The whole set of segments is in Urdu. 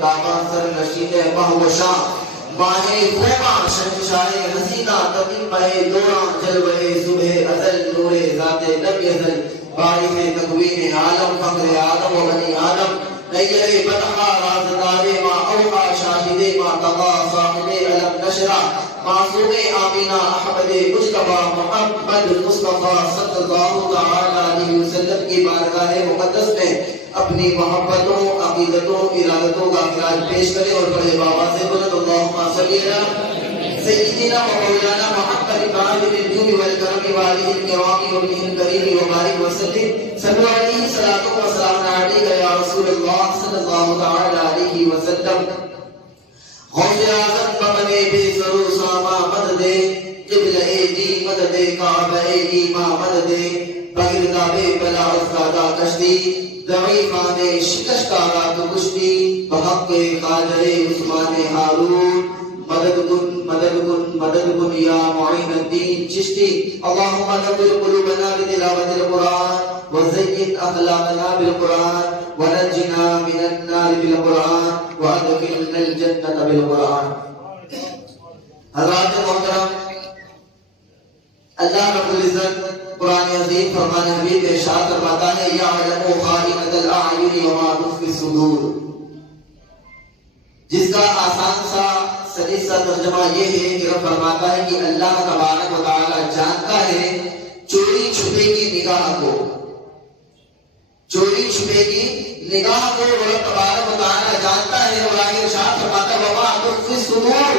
تابا سر نشین مہوشاں ماہ خوباں شہنشاہ حسینہ تقیمہ دوراں جلوہ صبح ازل نور ذات لم یزل باعث تکوین عالم فخر آدم و بنی آدم نیلِ فتحہ رازدار ما اوحا شاہد ما تقا صاحب علم نشرہ معصوم آمینہ احمد مجتبہ محمد مصطفیٰ صلی اللہ تعالیٰ علیہ وسلم کی بارگاہ مقدس میں اپنی محبتوں عقیدتوں ارادتوں کا خراج پیش کریں اور بڑے بابا سے بلند اللہم صلی اللہ سیدنا و مولانا محمد قائد الجود والکرم والہ الکرام وابنہ الکریم وبارک وسلم صلی علیہ صلاۃ و سلام علیکہ یا رسول اللہ صلی اللہ تعالی علیہ وسلم غوث اعظم بمنے بے سر و ساما مدد قبلہ دی مدد کعبہ ایما مدد بغرداب بلا افتادہ کشتی ضعیفان شکشکارات کشتی بحق قادر عثمان ہارون مدد کن یا معین الدین چشتی اللہم نور قلوبنا بتلاوت القرآن وزین اخلاقنا بالقرآن ونجنا من النار بالقرآن وادخلنا الجنة بالقرآن. حضرات محترم، اللہ رب العزت قرآن عظیم فرمان حبیب ارشاد فرماتا ہے یعلم خائنۃ الاعین وما تخفی الصدور، جس کا آسان سا سلیس سا ترجمہ یہ ہے کہ رب فرماتا ہے کہ اللہ تبارک و تعالی جانتا ہے چوری چھپے کی نگاہ کو، چوری چھپے کی نگاہ کو رب تبارک و تعالی جانتا ہے. اور آگے ارشاد فرماتا ہے وما تخفی الصدور،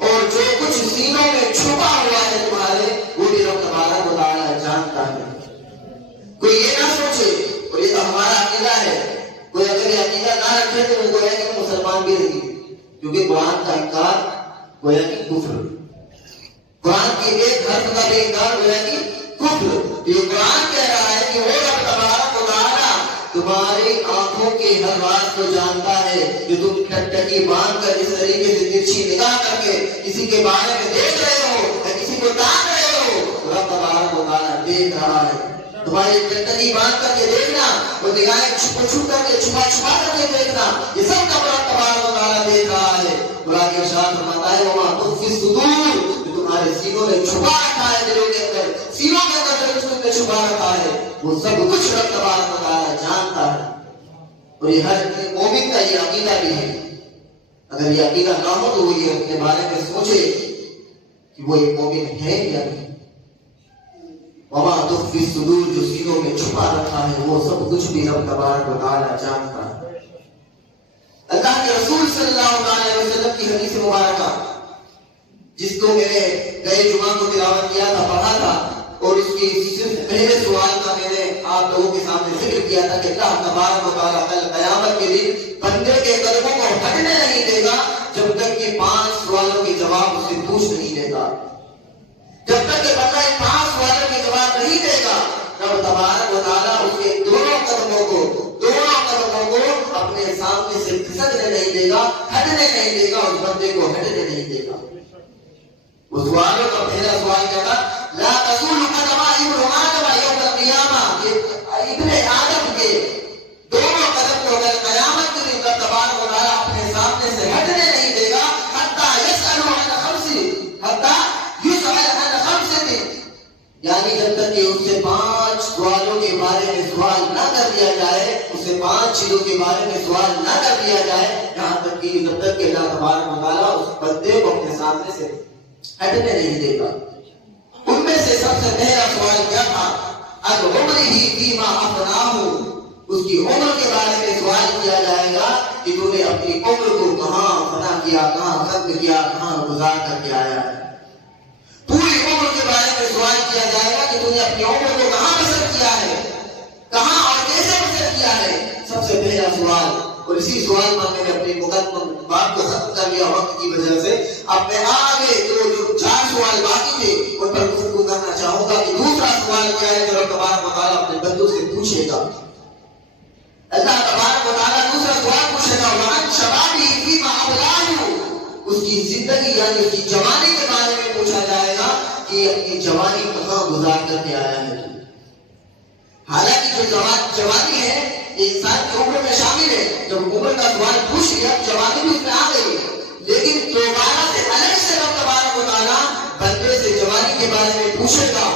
اور جو کچھ سینوں میں چھپا ہوا ہے تمہارے وہ بھی رب تبارک و تعالی جانتا ہے. کوئی یہ نہ سوچے، اور یہ تو ہمارا عقیدہ ہے، کوئی اگر یہ عقیدہ نہ رکھے تو وہ گویا کہ مسلمان بھی نہیں، کیونکہ قرآن کا انکار گویا کہ کفر، قرآن کی ایک حرف کا بھی انکار گویا کہ کفر. یہ قرآن کہہ رہا ہے کہ وہ رب تبارک و تعالی تمہاری آنکھوں کی ہر بات کو جانتا ہے، جو تم ٹکٹکی باندھ کر اس طریقے سے ترچھی نگاہ کر کے کسی کے بارے میں دیکھ رہے ہو یا کسی کو تاک رہے ہو، رب تبارک و تعالی دیکھ رہا ہے. تمہاری ٹکٹکی باندھ کر کے دیکھنا، وہ نگاہیں چھپ کر کے چھپا کر کے دیکھنا، یہ سب کا رب تبارک و تعالی دیکھ رہا ہے. قرآن کے ارشاد فرماتا ہے وما تخفی الصدور، جو تمہارے سینوں نے چھپا رکھا ہے، دلوں کے اندر سینوں کے اندر جو تم نے چھپا رکھا ہے وہ سب کچھ رب تبارک و تعالی جانتا ہے. اور یہ ہر مومن کا یہ عقیدہ بھی ہے. اگر یہ عقیدہ نہ ہو تو وہ یہ اپنے بارے میں سوچے کہ وہ ایک مومن ہے یا نہیں. وما تخفی الصدور، جو سینوں میں چھپا رکھا ہے وہ سب کچھ بھی رب تبارک و تعالی جانتا ہے. اللہ کے رسول صلی اللہ علیہ وسلم کی حدیث مبارکہ جس کو میں نے گئے جمعہ کو تلاوت کیا تھا، پڑھا تھا، اور اس کی صرف پہلے سوال کا میں نے آپ لوگوں کے سامنے ذکر کیا تھا کہ اللہ تبارک و تعالیٰ کل قیامت کے دن بندے کے قدموں کو ہٹنے نہیں دے گا جب تک کہ 5 سوالوں کے جواب اس سے پوچھ نہیں لیتا. جب تک کہ بندہ ان 5 سوالوں کے جواب نہیں دے گا، رب تبارک و تعالیٰ اس کے دونوں قدموں کو اپنے سامنے سے کھسکنے نہیں دے گا، ہٹنے نہیں دے گا، اس بندے کو ہٹنے نہیں دے گا. وہ سوالوں کا پہلا سوال کیا تھا؟ لا تزول قدم ابن آدم یوم القیامہ، ابن آدم کے دونوں قدم کو اگر قیامت کے دن رب تبارک و تعالیٰ اپنے سامنے سے ہٹنے نہیں دے گا حتی یسأل عن خمس، یعنی جب تک کہ اس سے 5 سوالوں کے بارے میں سوال نہ کر دیا جائے، اس سے 5 چیزوں کے بارے میں سوال نہ کر دیا جائے، یہاں تک کہ جب تک کہ اللہ تبارک و تعالیٰ اس بندے کو اپنے سامنے سے ہٹنے نہیں دے گا. ان میں سے سب سے پہلا سوال کیا تھا؟ عمرہ فیما افناہ، اس کی عمر کے بارے میں سوال کیا جائے گا کہ تو نے اپنی عمر کو کہاں فنا کیا، کہاں ختم کیا، کہاں گزار کر کے آیا ہے. پوری عمر کے بارے میں سوال کیا جائے گا کہ تو نے اپنی عمر کو کہاں بسر کیا ہے، کہاں اور کیسے بسر کیا ہے. سب سے پہلا سوال. اور اسی سوال پر میں نے اپنی مقدم بات کو ختم کر لیا وقت کی وجہ سے. اب میں آگے جو 4 سوال باقی تھے ان پر گفتگو کرنا چاہوں گا کہ دوسرا سوال کیا ہے جو رب تبارک و تعالیٰ اپنے بندوں سے پوچھے گا. اللہ تبارک و تعالیٰ دوسرا سوال پوچھے گا وعن شبابہ فیما ابلاه، اس کی زندگی یعنی اس کی جوانی کے بارے میں پوچھا جائے گا کہ اپنی جوانی کہاں گزار کر کے آیا ہے. حالانکہ جو جوانی ہے انسان کی عمر میں شامل ہے. جب عمر کا سوال پوچھ لیا جوانی بھی اس میں آ گئی, لیکن دوبارہ سے الگ سے رب تبارک و تعالیٰ بندے سے جوانی کے بارے میں پوچھے گا.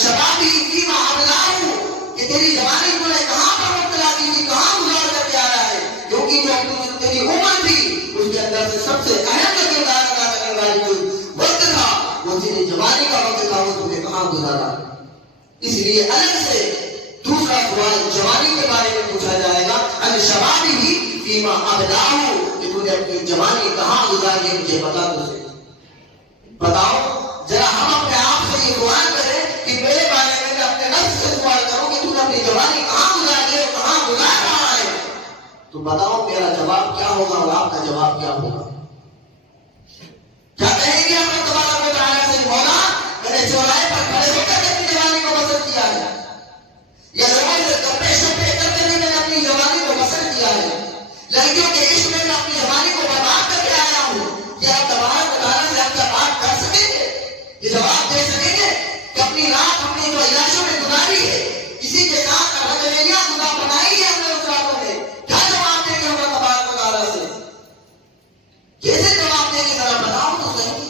شبابی فیما ابلاؤ, کہ تیری جوانی تو نے کہاں پر مبتلا کی تھی, کہاں گزار کر کے آیا ہے, کیونکہ جو تیری عمر تھی اس کے اندر سے سب سے اہم کردار ادا کرنے والی جو وقت تھا وہ تیری جوانی کا وقت تھا, وہ تم نے کہاں گزارا. اس لیے الگ سے دوسرا سوال جوانی کے بارے میں پوچھا جائے گا. شبابی بھی فیما ابلاؤ, کہ تو نے اپنی جوانی کہاں گزاری ہے مجھے بتا دو. بتاؤ ذرا, ہم اپنے آپ سے یہ سوال کریں کہ میرے بارے میں اپنے نفس سے سوال کروں کہ تو نے اپنی جوانی کہاں گزاری ہے, کہاں گزار رہا ہے, تو بتاؤ میرا جواب کیا ہوگا اور آپ کا جواب کیا ہوگا. کیا کہیں گے ہم تبارک و تعالیٰ سے, مولا میں نے چوراہے پر کھڑے ہو کر اپنی جوانی کو بسر کیا ہے, یا لوگوں سے گپے شپے کر کے میں نے اپنی جوانی کو بسر کیا ہے, لڑکیوں کے عشق میں اپنی جوانی کو برباد کر کے آیا ہوں. کیا آپ تبارک و تعالیٰ سے آپ کا بات کر سکیں گے, یہ جواب دے سکیں گے کہ اپنی رات اپنی جو عیاشوں میں گزاری ہے, کسی کے ساتھ رجلیاں گزار بنائی ہے ہم نے اس راتوں میں, کیا جواب دیں گے ہم تبارک و تعالیٰ سے, کیسے جواب دیں گے ذرا بتاؤ تو صحیح.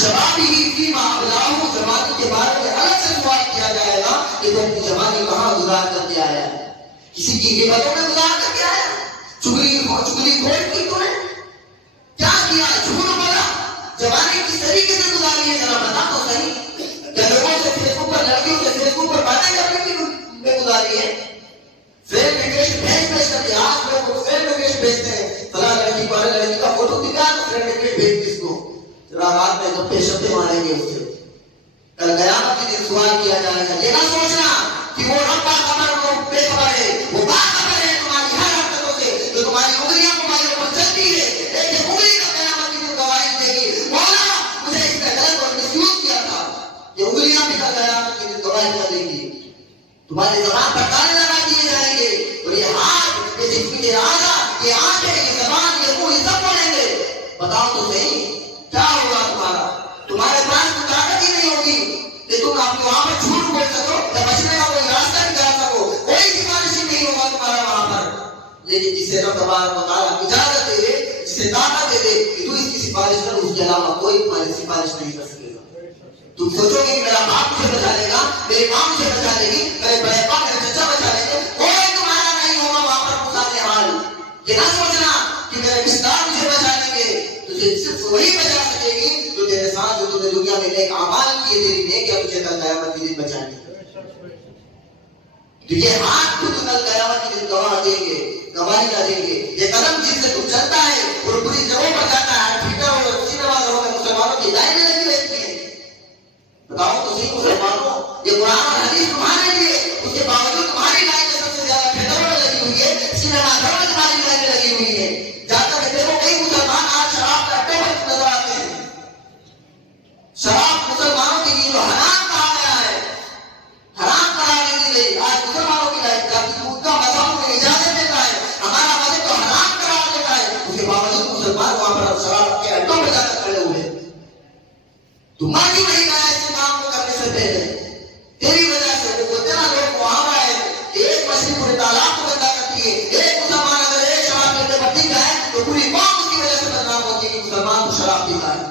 شبابی فیما ابلاؤ, جوانی کے بارے میں الگ سے سوال کیا جائے گا کہ تو اپنی جوانی کہاں گزار کر کے آیا ہے, کسی کی غیبتوں میں گزار کر کے آیا, چگلی کھوڑ کی تو نے کیا کیا, جھوٹ بولا, جوانی کس طریقے سے گزاری ہے ذرا بتا تو صحیح. کیا لوگوں سے فیس بک پر, لڑکیوں سے فیس بک پر باتیں کرنے میں گزاری ہے, فرینڈ ریکویسٹ بھیج کر کے, آج لوگ فرینڈ ریکویسٹ بھیجتے ہیں, فلاں لڑکی کو لڑکی کا فوٹو دکھا تو فرینڈ ریکویسٹ بھیج کس کو, ذرا رات میں گپے شپے ماریں گے اس سے. کل قیامت کے دن سوال کیا جائے گا, یہ نہ سوچنا کہ وہ رب کا خبر وہ بے خبر ہے, وہ باخبر ہے تمہاری ہر حرکتوں سے, جو تمہاری انگلیاں تمہارے اوپر چلتی ہے, ایک انگلی کا قیامت کے دن گواہی دے گی, مولا مجھے اس میں غلط اور مسیوز کیا تھا. یہ انگلیاں بھی کل قیامت کے دن گواہی کر دیں گی, تمہاری زبان پر تالے لگا دیے جائیں گے, اور یہ ہاتھ, یہ جسم کے اعضاء, یہ آنکھیں, یہ زبان, یہ منہ, یہ سب بولیں گے. بتاؤ تو صحیح کیا ہوگا تمہارا, تمہارے پاس تو طاقت ہی نہیں ہوگی کہ تم آپ وہاں پر جھوٹ بول سکو یا بچنے کا کوئی راستہ نکال سکو, کوئی سفارش ہی نہیں ہوگا تمہارا وہاں پر. لیکن جسے رب تبارک و تعالیٰ اجازت دے دے, جسے طاقت دے دے کہ تو اس کی سفارش کر, اس کے علاوہ کوئی تمہاری سفارش نہیں کر سکے گا. تم سوچو گے کہ میرا باپ مجھے بچا لے گا, میری ماں مجھے بچا لے گی, میرے بڑے باپ میرے چچا بچا لیں گے, کوئی تمہارا نہیں ہوگا وہاں پر پسانے حال. یہ نہ سوچنا کہ میرے رشتہ دار مجھے بچا لیں گے, تجھے صرف وہی بچا سکے گی جو تیرے ساتھ, جو تم نے دنیا میں نیک اعمال کیے, تیری نیکیاں تجھے کل قیامت کے دن بچائیں گے. تو یہ ہاتھ خود کل قیامت کے دن گواہ دیں گے, گواہی نہ دیں گے. یہ قدم جن سے تم چلتا ہے اور پوری جگہوں پر جاتا ہے, ٹھیکر اور سینما گھروں میں مسلمانوں کی لائنیں لگی رہتی ہیں. بتاؤ تو صحیح مسلمانوں, یہ قرآن اور حدیث تمہارے لیے, اس کے باوجود تمہاری لائن میں سب سے زیادہ ٹھیکروں میں لگی ہوئی ہے, سینما گھروں میں تمہاری لائنیں لگی ہوئی ہے. جہاں تک دیکھو کئی مسلمان آج شراب کا اڈے پر نظر آتے ہیں. شراب مسلمانوں کے لیے جو حرام کہا گیا ہے, حرام قرار دی گئی, آج مسلمانوں کی لائف کا مذہب میں اجازت دیتا ہے, ہمارا مذہب تو حرام قرار دیتا ہے, اس کے باوجود مسلمان وہاں پر شراب کے اڈوں میں جا کر کھڑے ہوئے. تمہارا کیوں نہیں کہا اس کام کو کرنے سے پہلے, تیری وجہ سے وہ بولتے نا لوگ وہاں ہے, ایک مچھلی پورے تالاب کو گندا کرتی ہے, ایک مسلمان اگر ایک شراب پینے پر دکھ جائے تو پوری قوم اس کی وجہ سے بدنام ہوتی ہے کہ مسلمان کو شراب پیتا ہے.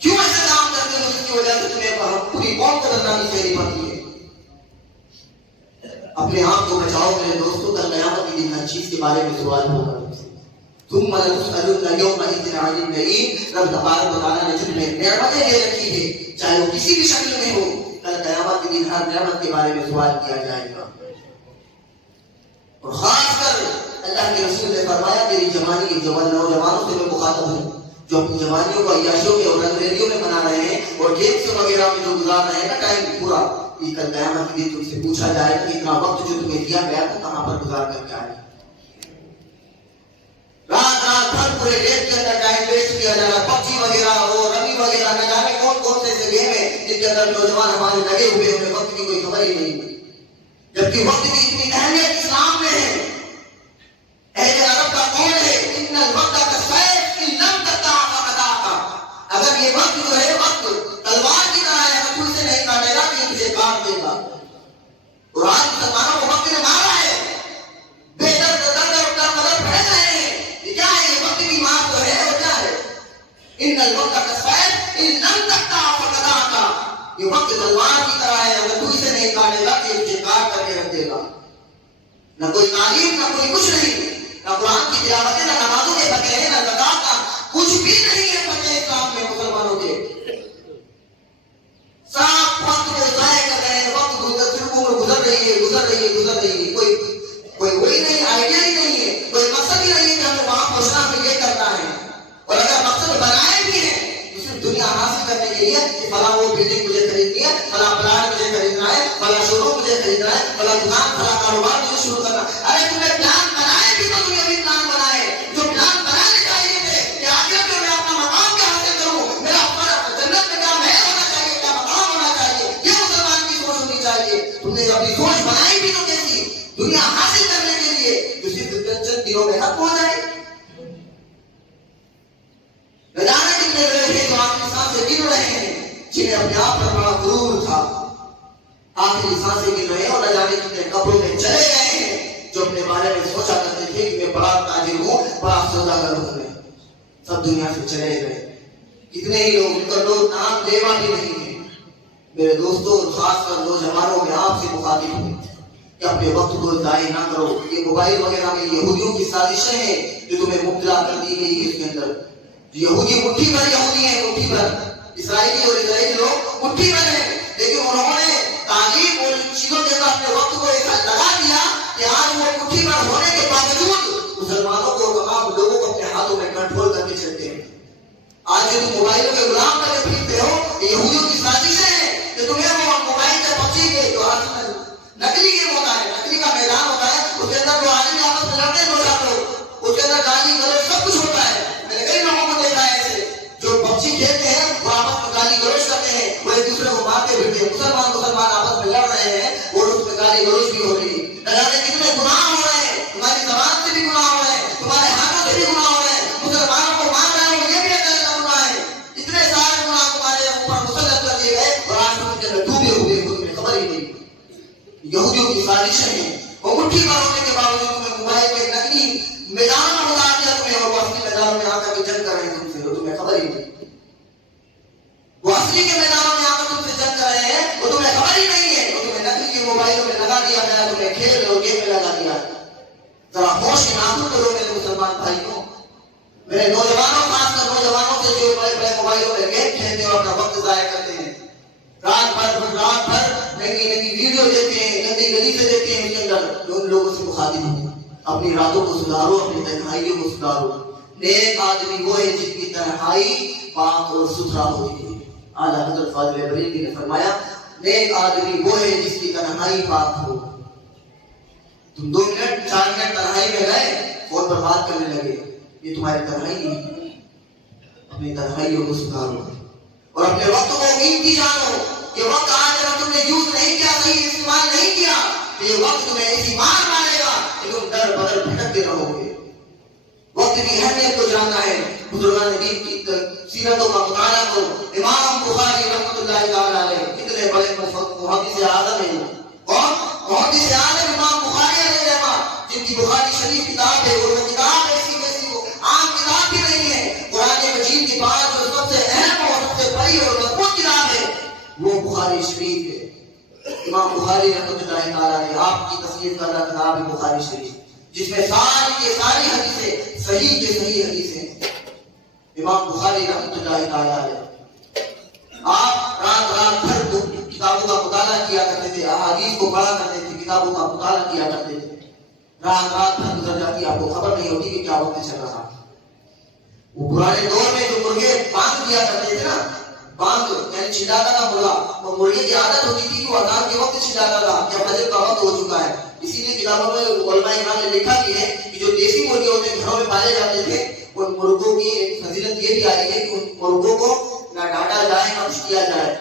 کیوں ایسا کام کرتے ہیں, اس کی وجہ سے تمہیں پوری قوم کو بدنامی سہنی پڑتی ہے. اپنے آپ کو بچاؤ میرے دوستوں, کل قیامت کے دن ہر چیز کے بارے میں سوال ہوگا. تم لتسألن یومئذ عن النعیم, رب تبارک و تعالیٰ نے تمہیں نعمتیں دے رکھی ہے, چاہے وہ کسی بھی شکل میں ہو, کل قیامت کے دن ہر نعمت کے بارے میں سوال کیا جائے گا. اور خاص کر اللہ کے رسول نے فرمایا, میری جوانی کے نوجوانوں سے میں مخاطب ہوں جو اپنی جوانیوں کو عیاشیوں میں اور رنگریلیوں میں منا رہے ہیں اور گیمز وغیرہ میں جو گزار رہے ہیں نا ٹائم پورا, یہ کل قیامت کے دن تم سے پوچھا جائے کہ اتنا وقت جو تمہیں دیا گیا تھا کہاں پر گزار کر کے آئے. رات بھر پورے ریت کے اندر ٹائم ویسٹ کیا جا رہا, پبجی وغیرہ اور رمی وغیرہ, نہ جانے کون کون سے ایسے گیم ہیں جن کے اندر نوجوان ہمارے لگے ہوئے, انہیں وقت کی کوئی خبر ہی نہیں, جبکہ وقت کی اتنی اہمیت اسلام میں ہے. اہل عرب کا قول ہے, ان الوقت کالسیف ان لم تقطعه قطعك, اگر یہ وقت جو ہے وقت تلوار کی طرح ہے, اگر تو اسے نہیں کاٹے گا تو یہ تجھے کاٹ دے گا. ان الوقت کالسیف ان لم تقطع فقطعک، یہ وقت تلوار کی طرح ہے، اگر تو اسے نہیں کاٹے گا تو اسے کاٹ کر کے رکھ دے گا. نہ کوئی تعلیم، نہ کوئی کچھ نہیں، نہ قرآن کی تلاوتیں، نہ نمازوں کے پتے ہیں، نہ زکات کا کچھ بھی نہیں ہے پتے اسلام میں مسلمانوں کے. صاف وقت کو ضائع کر رہے ہیں، وقت گزر رہی ہے، کوئی وہی نہیں، آئیڈیا ہی نہیں ہے، کوئی مقصد ہی نہیں ہے کہ ہمیں وہاں پہنچنا ہے، یہ کرنا ہے. اور اگر مقصد بنائے بھی ہیں تو صرف دنیا حاصل کرنے کے لیے کہ فلاں وہ بلڈنگ مجھے خریدنی ہے، فلاں پلاٹ مجھے خریدنا ہے، فلاں شو روم مجھے خریدنا ہے، فلاں دکان، فلاں کاروبار مجھے شروع کرنا. ارے تمہیں پلان بنائے بھی تو تمہیں بھی پلان بنائے جو پلان بنانے چاہیے تھے کہ آگے جو میں اپنا مقام کیا حاصل کروں، میرا جنت میں کیا محل ہونا چاہیے، کیا مقام ہونا چاہیے، یہ مسلمان کی سوچ ہونی چاہیے. تم نے اپنی سوچ بنائی بھی تو کیسی دنیا حاصل کرنے کے لیے جو صرف چند دنوں میں ختم ہو جائے. نہ جانے کتنے لوگ ہیں جو آخری سانسیں گن رہے ہیں، جنہیں اپنے آپ پر بڑا غرور تھا، آخری سانسیں گن رہے ہیں، اور نہ جانے کتنے قبروں میں چلے گئے ہیں جو اپنے بارے میں سوچا کرتے تھے کہ میں بڑا تاجر ہوں، بڑا سوداگر ہوں، میں سب دنیا سے چلے گئے. کتنے ہی لوگ ان کا لوگ نام لیوا بھی نہیں ہے. میرے دوستوں، خاص کر نوجوانوں میں آپ سے مخاطب ہوں کہ اپنے وقت کو ضائع نہ کرو. یہ موبائل وغیرہ میں یہودیوں کی سازشیں ہیں جو تمہیں مبتلا کر دی گئی ہے. اس کے اندر یہودی مٹھی بھر یہودی ہیں، مٹھی بھر اسرائیلی اور اسرائیلی لوگ مٹھی بھر ہیں، لیکن انہوں نے تعلیم اور چیزوں کے ساتھ اپنے وقت کو ایسا لگا دیا کہ آج وہ مٹھی بھر ہونے کے باوجود مسلمانوں کو، تمام لوگوں کو اپنے ہاتھوں میں کنٹرول کر کے چلتے ہیں. آج جو تم موبائلوں کے غلام کر کے پھرتے ہو، یہ یہودیوں کی سازشیں ہیں کہ تمہیں وہ موبائل سے پبجی کے جو نقلی گیم ہوتا ہے، نقلی کا میدان ہوتا ہے، اس کے اندر جو آدمی آپس میں لڑتے ہیں، اس کے اندر گالی گلوچ سب کچھ ہوتا ہے. میں نے کئی لوگوں کو دیکھا ہے ایسے جو پبجی کھیلتے ہیں، وہ آپس میں گالی گلوچ کرتے ہیں، وہ ایک دوسرے کو مارتے پھرتے ہیں. مسلمان آپس میں لڑ رہے ہیں اور اس میں گالی گلوچ بھی ہو رہی ہے. نہ جانے کتنے گناہ ہو رہے ہیں، تمہاری زبان سے بھی گناہ ہو رہے ہیں، تمہارے ہاتھوں سے بھی گناہ ہو رہے ہیں. مسلمانوں کو مار رہے ہو، یہ بھی اللہ کا گناہ ہے. اتنے سارے گناہ تمہارے اوپر مسلط کر دیے گئے اور آج تم کے اندر ڈوبے ہوئے ہو، تمہیں خبر ہی نہیں. یہودیوں کی سازشیں ہیں. وہ مٹھی بھر ہونے کے باوجود تمہیں موبائل کے نقلی میدان میں اتار دیا تمہیں، اور وہ اصلی میدانوں میں آ کر کے جنگ کر رہے ہیں تم سے، اور تمہیں خبر ہی نہیں. وہ اصلی کے میدانوں میں آ کر تم سے جنگ کر رہے ہیں، وہ تمہیں خبر ہی نہیں ہے. وہ تمہیں نقلی کے موبائلوں میں لگا دیا گیا، تمہیں کھیل اور گیم میں لگا دیا. ذرا ہوش کے ناخن کرو میرے مسلمان بھائیوں، میرے نوجوانوں، خاص کر نوجوانوں سے جو بڑے بڑے موبائلوں میں گیم کھیلتے ہیں اور اپنا وقت ضائع کرتے ہیں. رات بھر نئی ویڈیو دیکھتے ہیں، گندی گلی سے دیکھتے ہیں. اس کے اندر ان لوگوں سے مخاطب ہوں، اپنی راتوں کو سدھارو، اپنی تنہائیوں کو سدھارو. نیک آدمی وہ ہے جس کی تنہائی پاک اور ستھرا ہوتی ہے. اعلیٰ حضرت فاضل بریلوی نے فرمایا، نیک آدمی وہ ہے جس کی تنہائی پاک ہو. تم 2 منٹ 4 منٹ تنہائی میں گئے، فون پر بات کرنے لگے، یہ تمہاری تنہائی نہیں. اپنی تنہائیوں کو سدھارو اور اپنے وقت کو قیمتی جانو. یہ وقت آج اگر تم نے یوز نہیں کیا، صحیح استعمال نہیں کیا، تو یہ وقت تمہیں ایسی مار مارے گا کہ تم در بدر بھٹکتے رہو گے. وقت کی اہمیت کو جاننا ہے. بزرگان دین کی سیرتوں کا مطالعہ کرو. امام بخاری رحمۃ اللہ تعالی علیہ کتنے بڑے محدث اعظم ہیں. اور محدث اعظم امام بخاری علیہ رحمۃ، جن کی بخاری شریف کتاب ہے، اور وہ کتاب ایسی ویسی وہ عام کتاب بھی نہیں ہے. قرآن مجید کی بات جو سب سے اہم اور سب سے بڑی اور مضبوط کتاب ہے وہ بخاری شریف ہے. امام بخاری رحمۃ اللہ تعالی علیہ آپ کی تصنیف کردہ کتاب ہے بخاری شریف، جس میں ساری کی ساری حدیثیں صحیح کے صحیح حدیثیں. امام بخاری رحمۃ اللہ تعالی علیہ آپ رات بھر کتابوں کا مطالعہ کیا کرتے تھے، احادیث کو پڑھا کرتے تھے، کتابوں کا مطالعہ کیا کرتے تھے. رات بھر گزر جاتی، آپ کو خبر نہیں ہوتی کہ کیا وقت چل رہا. وہ پرانے دور میں جو مرغے باندھ دیا کرتے تھے نا، باندھ یعنی چھلاتا تھا مرغا، وہ مرغے کی عادت ہوتی تھی کہ وہ اذان کے وقت چھلاتا تھا کہ فجر کا وقت ہو چکا ہے. اسی لیے کتابوں میں علماء کرام نے لکھا بھی ہے کہ جو دیسی مرغے ہوتے ہیں گھروں میں پالے جاتے تھے، ان مرغوں کی ایک فضیلت یہ بھی آئی ہے کہ ان مرغوں کو نہ ڈانٹا جائے نہ کچھ کیا جائے،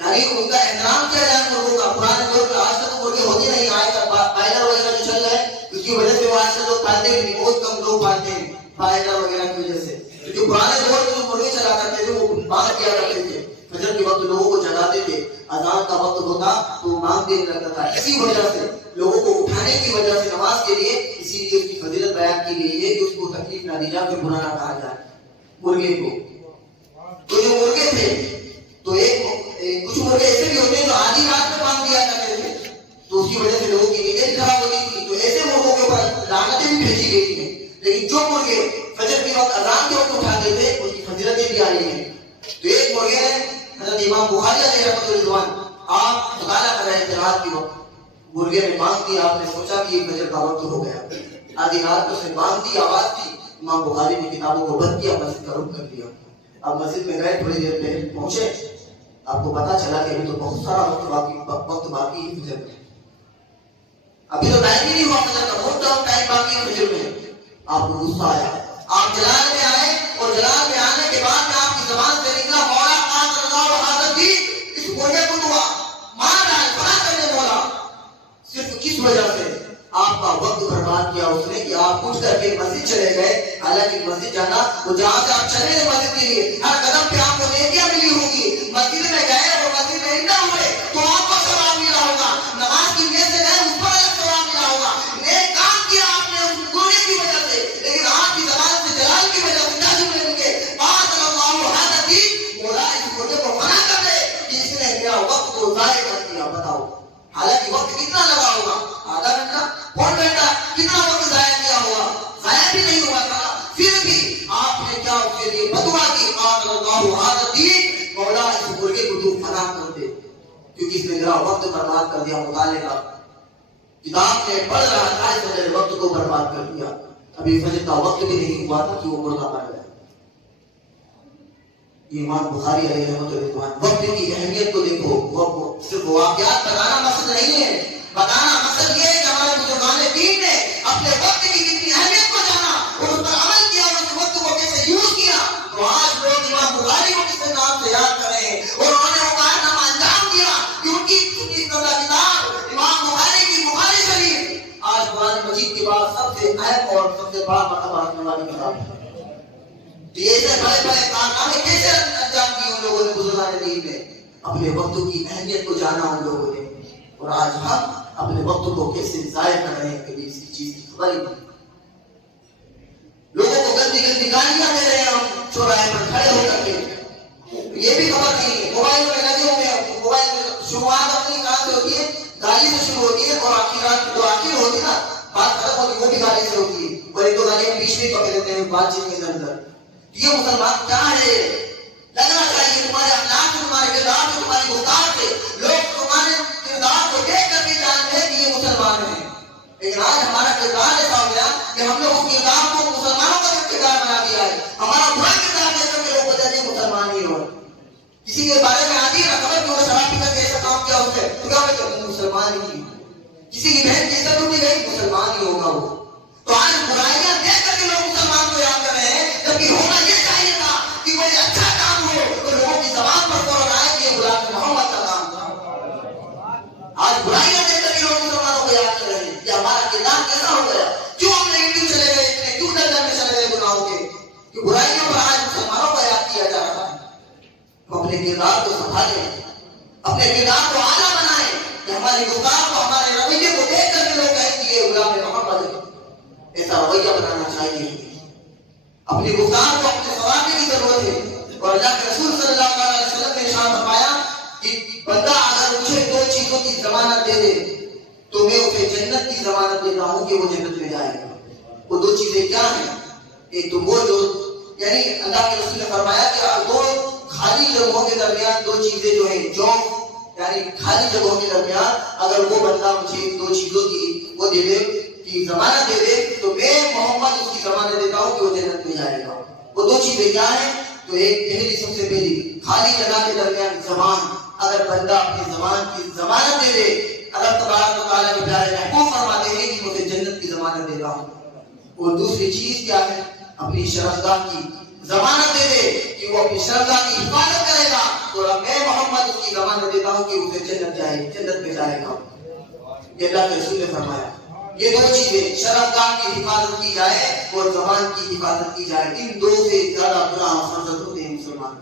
یعنی ان کا احترام کیا جائے مرغوں کا. پرانے دور میں آج تک مرغے ہوتے نہیں، آج تک پائلر وغیرہ جو چل رہا ہے اس کی وجہ سے وہ آج تک لوگ پالتے ہیں، بہت کم لوگ پالتے ہیں پائلر وغیرہ کی وجہ سے. جو پرانے دور میں جو مرغے چلا کرتے تھے وہ باندھ کیا کرتے تھے، فجر کے وقت لوگوں کو جگاتے تھے، اذان کا وقت ہوتا تو مانگ دینے لگتا تھا. اسی وجہ سے لوگوں کو اٹھانے کی وجہ سے نماز کے لیے، اسی لیے اس کی فضیلت بیان کی گئی ہے کہ اس کو تکلیف نہ دی جائے، پھر برا نہ کہا جائے مرغے کو. تو جو مرغے تھے تو کچھ مرغے ایسے بھی ہوتے ہیں جو آدھی رات میں باندھ دیا کرتے تھے، تو اس کی وجہ سے لوگوں کی نیندیں خراب ہوتی تھی، تو ایسے مرغوں کے اوپر لعنتیں بھی بھیجی گئی ہیں۔ لیکن جو مرغے فجر کے وقت اذان کے وقت اٹھاتے تھے ان کی فضیلتیں بھی آ رہی ہیں۔ تو ایک مرغے نے حضرت امام بخاری علیہ رحمۃ رضوان آپ مطالعہ کر رہے تھے رات کے وقت، مرغے نے بانگ دی، آپ نے سوچا کہ یہ فجر کا وقت ہو گیا، آدھی رات میں اس نے بانگ دی، آواز دی، امام بخاری نے کتابوں کو بند کیا، مسجد کا رخ کر دیا۔ اب مسجد میں گئے، تھوڑی دیر پہلے پہنچے، آپ کو پتا چلا کہ ابھی تو بہت سارا وقت باقی ہے فجر میں، ابھی تو ٹائم ہی نہیں ہوا فجر کا، بہت کم ٹائم باقی ہے فجر میں۔ آپ کو غصہ آیا، آپ جلال میں آئے، اور جلال میں آنے کے بعد میں آپ کی زبان سے نکلا مولا قاتل اللہ و حاضر دی، اس مرغے کو دعا مار رہا ہے، فنا کرنے مولا، صرف کس وجہ سے آپ کا وقت برباد کیا اس نے کہ آپ اٹھ کر کے مسجد چلے گئے۔ حالانکہ مسجد جانا، وہ جہاں سے آپ چلے گئے مسجد کے لیے، ہر قدم پہ آپ کو نیکیاں ملی ہوگی۔ مسجد میں گئے اور مسجد میں انٹر ہوئے تو آپ کو ثواب ملا ہوگا، نماز کی نیت سے گئے اس پر الگ ثواب ملا ہوگا، نیک کام کیا آپ نے اس مرغے کی وجہ سے، لیکن آپ کی زبان سے جلال کی وجہ سے کیا جملے نکلے، قاتل اللہ و حاضر دی، مولا اس مرغے کو فنا کر دے کہ اس نے میرا وقت کو ضائع کر دیا۔ بتاؤ، حالانکہ وقت کتنا لگا ہوگا، آدھا گھنٹہ، پون گھنٹہ، کتنا وقت ضائع کیا ہوگا، ضائع بھی نہیں ہوا تھا، پھر بھی آپ نے کیا اس کے لیے بدعا کی، قاتل اللہ و حاضر دی، مولا اس مرغے کو تو فنا کر دے کیونکہ اس نے میرا وقت برباد کر دیا، مطالعے کا کتاب میں پڑھ رہا تھا، اس نے میرے وقت کو برباد کر دیا، ابھی فجر کا وقت بھی نہیں ہوا تھا کہ وہ مرغا مر گیا۔ امام بخاری علیہ رحمۃ رضوان، وقت کی اہمیت کو دیکھو، صرف واقعات بتانا مقصد نہیں ہے، بتانا مقصد یہ ہے کہ ہمارے مسلمان دین نے اپنے وقت کی کتنی اہمیت کو جانا اور اس پر عمل کیا اور اس وقت کو کیسے یوز کیا۔ تو آج لوگ امام بخاری کو کس نام سے یاد کر رہے ہیں اور انہوں نے وہ کارنامہ انجام دیا کہ ان کی کتاب امام بخاری کی بخاری شریف آج قرآن مجید کے بعد سب سے اہم اور سب سے بڑا مرتبہ رکھنے والی کتاب ہے۔ یہ بڑے بڑے کارنامے کیسے انجام دیے ان لوگوں نے، بزرگان دین نے اپنے وقت کی اہمیت کو جانا ان لوگوں نے، اور آج ہم اپنے وقت کو کیسے ضائع کر رہے ہیں، کبھی اس چیز کی خبر ہی نہیں۔ لوگوں کو گندی گندی گالیاں دے رہے ہیں ہم چوراہے پر کھڑے ہو کر کے، یہ بھی خبر نہیں، موبائل میں لگے ہوئے ہیں، موبائل میں شروعات اپنی کہاں سے ہوتی ہے، گالی سے شروع ہوتی ہے، اور آخرات جو آخر ہوتی ہے نا، بات ختم ہوتی ہے وہ بھی گالی سے ہوتی ہے، اور ایک دو گالیاں بیچ میں پکڑ لیتے ہیں بات چیت کے اندر۔ یہ مسلمان کیا ہے؟ لگنا چاہیے تمہارے اخلاق سے، تمہارے کردار سے، تمہاری گفتار سے لوگ تمہارے کردار کو دیکھ کر کے جانتے ہیں کہ یہ مسلمان ہیں، لیکن آج ہمارا کردار ایسا ہو گیا کہ ہم نے اس کردار کو مسلمانوں کا کردار بنا دیا ہے، ہمارا برا کردار دیکھ کر کے لوگ بتاتے ہیں مسلمان ہی ہو، کسی کے بارے میں آتی ہے نہ خبر کہ وہ شراب پی کر کے ایسا کام کیا اس نے، تو کیا ہوگا مسلمان ہی، کسی کی بہن کی عزت اٹھ گئی مسلمان ہی ہوگا وہ۔ تو آج برائیاں دیکھ کر کے لوگ مسلمان کو یاد کر رہے ہیں، جبکہ ہونا یہ چاہیے تھا کہ کوئی اچھا کام ہو تو لوگوں کی زبان پر فوراً آئے کہ یہ غلام محمد کا کام تھا۔ آج برائیاں دیکھ کر کے لوگ مسلمانوں کو یاد کر رہے ہیں کہ ہمارا کردار کیسا ہو گیا، کیوں ہم نگیٹو چلے گئے، اتنے کیوں ڈر میں چلے گئے گناہوں کے، کہ برائیوں پر آج مسلمانوں کو یاد کیا جا رہا ہے۔ ہم اپنے کردار کو سنبھالیں، اپنے کردار کو اعلیٰ بنائیں کہ ہماری گفتار کو، ہمارے رویے کو دیکھ کر کے لوگ کہیں کہ یہ غلام محمد ہے، ایسا رویہ بنانا چاہیے۔ اپنی گفتار کو اپنے سنوارنے کی ضرورت ہے، اور اللہ کے رسول صلی اللہ علیہ وسلم نے ارشاد فرمایا کہ بندہ اگر مجھے دو چیزوں کی ضمانت دے دے تو میں اسے جنت کی ضمانت دیتا ہوں کہ وہ جنت میں جائے گا۔ وہ دو چیزیں کیا ہیں؟ ایک تو وہ جو یعنی اللہ کے رسول نے فرمایا کہ دو خالی جگہوں کے درمیان دو چیزیں جو ہیں، جو یعنی خالی جگہوں کے درمیان اگر وہ بندہ مجھے دو چیزوں کی وہ دے دے کی ضمانت دے دے تو میں محمد اس کی ضمانت دیتا ہوں کہ وہ جنت میں جائے گا۔ وہ دو چیزیں کیا ہیں؟ تو ایک پہلی، سب سے پہلی خالی جگہ کے درمیان زبان، اگر بندہ اپنی زبان کی ضمانت دے دے، اللہ تبارک و تعالیٰ کے پیارے محبوب فرماتے ہیں کہ مجھے جنت کی ضمانت دیتا ہوں۔ اور دوسری چیز کیا ہے؟ اپنی شرمگاہ کی ضمانت دے دے کہ وہ اپنی شرمگاہ کی حفاظت کرے گا، تو میں محمد اس کی ضمانت دیتا ہوں کہ اسے جنت میں جائے گا۔ یہ اللہ کے رسول نے فرمایا یہ دو چیزیں، شرمگاہ کی حفاظت کی جائے اور زبان کی حفاظت کی جائے، ان دو سے زیادہ گناہ فرض ہوتے ہیں مسلمان۔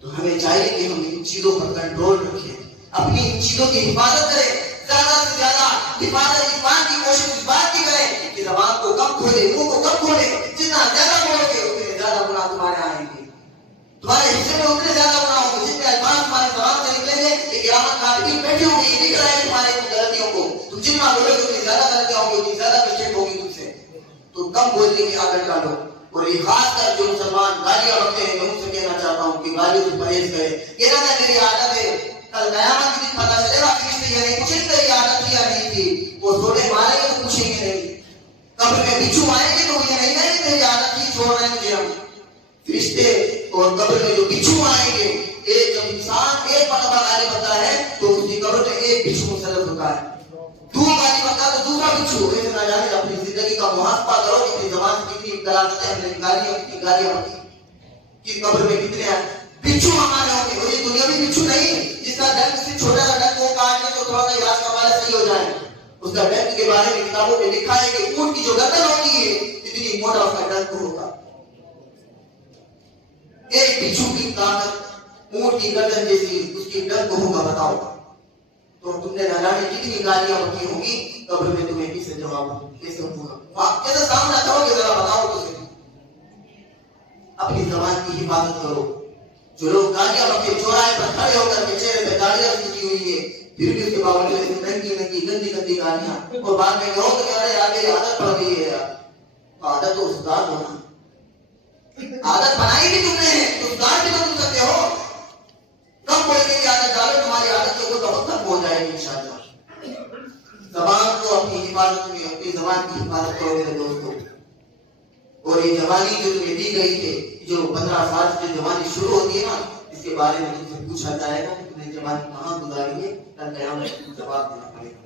تو ہمیں چاہیے کہ ہم ان چیزوں پر کنٹرول رکھیں، اپنی ان چیزوں کی حفاظت کریں، زیادہ سے زیادہ حفاظت ایمان کی کوشش اس بات کی کریں کہ زبان کو کم کھولے، منہ کو کم کھولے، جتنا زیادہ بولو گے اتنے زیادہ گناہ تمہارے آئیں گے۔ جتنا بولے اتنی زیادہ غلطیاں ہوں گی، اتنی زیادہ مسٹیک ہوگی تم سے، تو کم بولنے کی عادت ڈالو. اور یہ خاص کر جو مسلمان گالیاں بکتے ہیں میں ان سے کہنا چاہتا ہوں کہ گالیوں سے پرہیز کرے. کہنا تھا میری عادت ہے، کل قیامت کے دن پتہ چلے گا فرشتے یہ نہیں پوچھیں گے یہ عادت تھی یا نہیں تھی، وہ تھوڑے ماریں گے تو پوچھیں گے نہیں. قبر میں بچھو آئیں گے تو یہ نہیں کہیں گے میری عادت تھی چھوڑ رہے ہیں مجھے ہم. فرشتے اور قبر میں جو بچھو آئیں گے، ایک جب انسان ایک مرتبہ گالی بکتا ہے تو اس کی قبر میں ایک بچھو مسلط ہوتا ہے. دو گالی بکتا تو دوسرا بچھو. ایسے نہ جانے اپنی زندگی کا محاسبہ کرو کہ اپنی زبان سے کتنی غلطیاں ہم نے نکالی، کتنی گالیاں بکی، کہ قبر میں کتنے ہیں بچھو ہمارے ہوں گے. اور یہ دنیاوی بچھو نہیں جس کا ڈنک سے چھوٹا سا ڈنک وہ کاٹنے تو تھوڑا سا علاج کا والا صحیح ہو جائے. اس کا ڈنک کے بارے میں کتابوں میں لکھا ہے کہ اونٹ کی جو گردن ہوتی ہے اتنی موٹا اس کا ڈنک ہوگا. ایک بچھو کی طاقت اونٹ کی گردن جیسی اس کی ڈنک ہوگا. بتاؤ تو تم نے نہ جانے کتنی گالیاں بکی ہوں گی قبر میں، تمہیں کیسے جواب کیسے ہوگا، کیسے سامنا کرو گے ذرا بتاؤ. تمہیں اپنی زبان کی حفاظت کرو. جو لوگ گالیاں بکتے چوراہے پر کھڑے ہو کر کے چہرے پہ گالیاں لکھی ہوئی ہے، پھر بھی اس کے باوجود ایسی ننگی ننگی گندی گندی گالیاں، اور بعد میں کہو کہ ارے آگے عادت پڑ گئی ہے یار. عادت تو استاد ہونا، عادت بنائی بھی تم نے تو استاد بھی تو تم سکتے ہو. کم بولنے کی عادت ڈالو، تمہاری عادت سے کوئی وقت تک ہو جائے گی انشاءاللہ. زبان کو اپنی حفاظت میں، اپنی زبان کی حفاظت کرو میرے دوستوں. اور یہ جوانی جو تمہیں دی گئی ہے، جو 15 سال سے جوانی شروع ہوتی ہے نا، اس کے بارے میں تم سے پوچھا جائے گا کہ تم نے جوانی کہاں گزاری ہے، کل قیامت میں جواب دینا پڑے گا.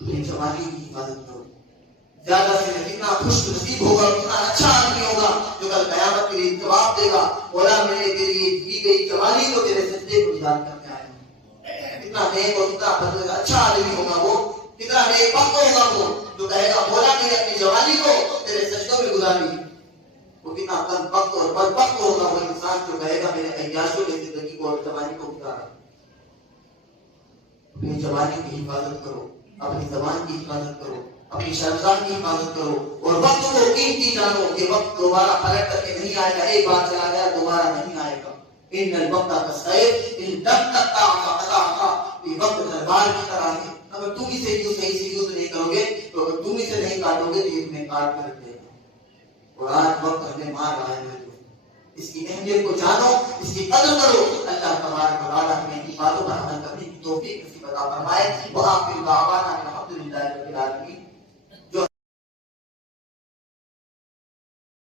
اپنی جوانی کی حفاظت کرو. زیادہ سے جتنا خوش نصیب ہوگا اتنا اچھا آدمی ہوگا جو کل قیامت کے لیے جواب دے گا مولا میں نے تیری دی گئی جوانی کو تیرے سجدے کو یاد کر کے آیا. کتنا نیک اور کتنا بدل اچھا آدمی ہوگا وہ، کتنا نیک وقت ہوگا وہ جو کہے گا مولا میں نے اپنی جوانی کو تیرے سجدوں میں گزاری. وہ کتنا بد وقت اور بد وقت ہوگا وہ انسان جو کہے گا میں نے عیاشوں کی زندگی کو اور جوانی کو گزارا. اپنی جوانی کی حفاظت کرو، اپنی زبان کی حفاظت کرو، اپنی شرمگاہ کی حفاظت کرو، اور وقت کو قیمتی جانو کہ وقت دوبارہ پلٹ کر کے نہیں آئے گا. ایک بار چلا گیا دوبارہ نہیں آئے گا. ان الوقت کالسیف ان دققت فقطعها، یہ وقت تلوار کی طرح ہے. اگر تم اسے یوں صحیح سے یوز نہیں کرو گے تو اگر تم اسے نہیں کاٹو گے تو یہ تمہیں کاٹ کر دے گا. اور آج وقت ہمیں مار رہا ہے. اس کی اہمیت کو جانو، اس کی قدر کرو. اللہ تبارک و تعالی ہمیں ان باتوں پر عمل کرنے کی توفیق نصیب عطا فرمائے. وآخر دعوانا الحمدللہ رب العالمین.